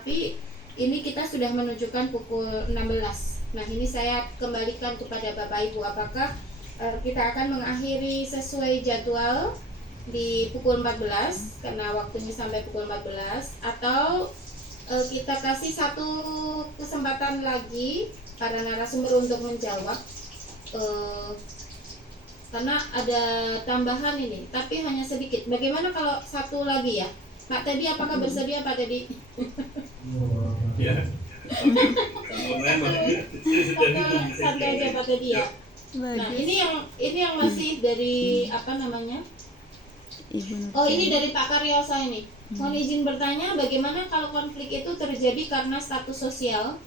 tapi ini kita sudah menunjukkan pukul 16. Nah, ini saya kembalikan kepada Bapak Ibu, apakah kita akan mengakhiri sesuai jadwal di pukul 14 karena waktunya sampai pukul 14, atau kita kasih satu kesempatan lagi para narasumber untuk menjawab, karena ada tambahan ini, tapi hanya sedikit. Bagaimana kalau satu lagi ya, Pak Teddy? Apakah bersedia Pak Teddy? Ya. Santai aja Pak Teddy ya. Nah, ini yang masih dari apa namanya? Oh, ini dari Pak Karyosa ini. Mohon izin bertanya, bagaimana kalau konflik itu terjadi karena status sosial,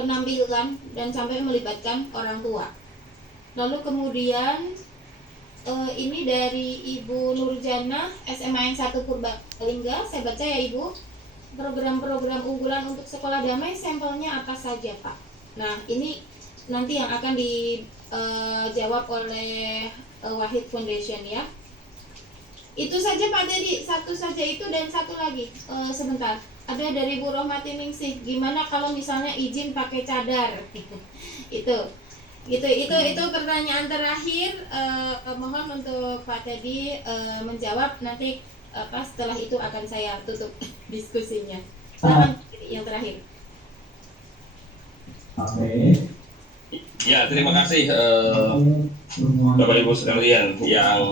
penampilan, dan sampai melibatkan orang tua? Lalu kemudian ini dari Ibu Nurjana, SMA yang 1 Purbalingga. Saya baca ya Ibu. Program-program unggulan untuk sekolah damai sampelnya apa saja Pak? Nah, ini nanti yang akan dijawab oleh Wahid Foundation ya. Itu saja Pak Dedi, satu saja itu, dan satu lagi sebentar. Ada dari Bu Rohmati Ningsih, gimana kalau misalnya izin pakai cadar? Itu pertanyaan terakhir. Mohon untuk Pak Teddy menjawab, nanti setelah itu akan saya tutup diskusinya. Silakan yang terakhir. Ya, terima kasih Bapak Ibu sekalian yang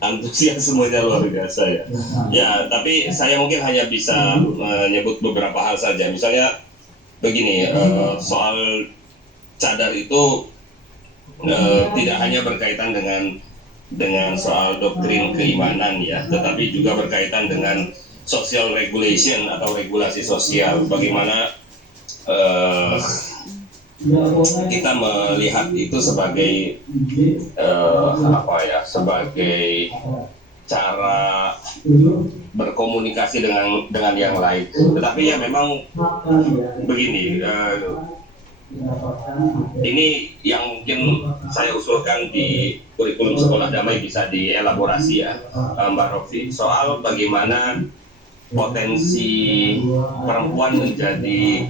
antusias semuanya luar biasa ya. Ya, tapi saya mungkin hanya bisa menyebut beberapa hal saja. Misalnya begini, soal cadar itu tidak hanya berkaitan dengan soal doktrin keimanan ya, tetapi juga berkaitan dengan social regulation atau regulasi sosial. Bagaimana kita melihat itu sebagai sebagai cara berkomunikasi dengan yang lain. Tetapi ya memang begini, ini yang mungkin saya usulkan di kurikulum sekolah damai bisa dielaborasi ya, Mbak Rofi, soal bagaimana potensi perempuan menjadi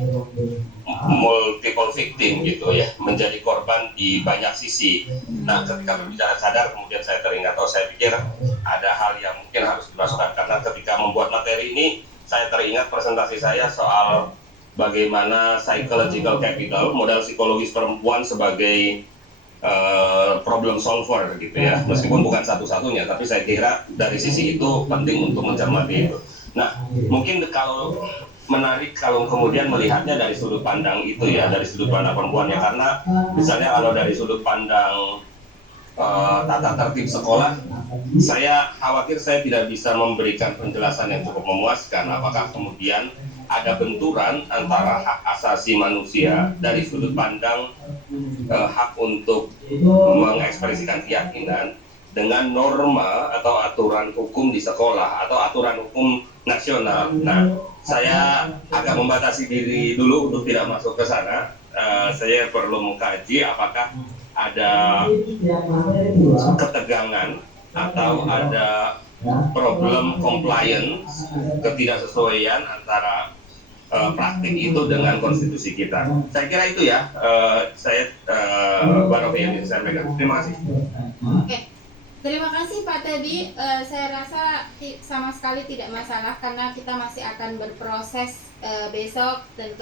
multiple victim gitu ya, menjadi korban di banyak sisi. Nah, ketika berbicara sadar, kemudian saya teringat, saya pikir ada hal yang mungkin harus dimasukkan, karena ketika membuat materi ini saya teringat presentasi saya soal bagaimana psychological capital, modal psikologis perempuan sebagai problem solver gitu ya, meskipun bukan satu-satunya, tapi saya kira dari sisi itu penting untuk mencermati itu. Nah, mungkin kalau menarik kalau kemudian melihatnya dari sudut pandang itu ya, dari sudut pandang perempuannya, karena misalnya kalau dari sudut pandang tata tertib sekolah, saya khawatir saya tidak bisa memberikan penjelasan yang cukup memuaskan. Apakah kemudian ada benturan antara hak asasi manusia dari sudut pandang hak untuk mengekspresikan keyakinan dengan norma atau aturan hukum di sekolah atau aturan hukum nasional. Nah, saya agak membatasi diri dulu untuk tidak masuk ke sana. Saya perlu mengkaji apakah ada ketegangan atau ada problem compliance, ketidaksesuaian antara praktik itu dengan konstitusi kita. Saya kira itu ya, saya baru yang bisa saya pegang. Terima kasih. Oke. Terima kasih Pak Teddy. Saya rasa sama sekali tidak masalah karena kita masih akan berproses besok dan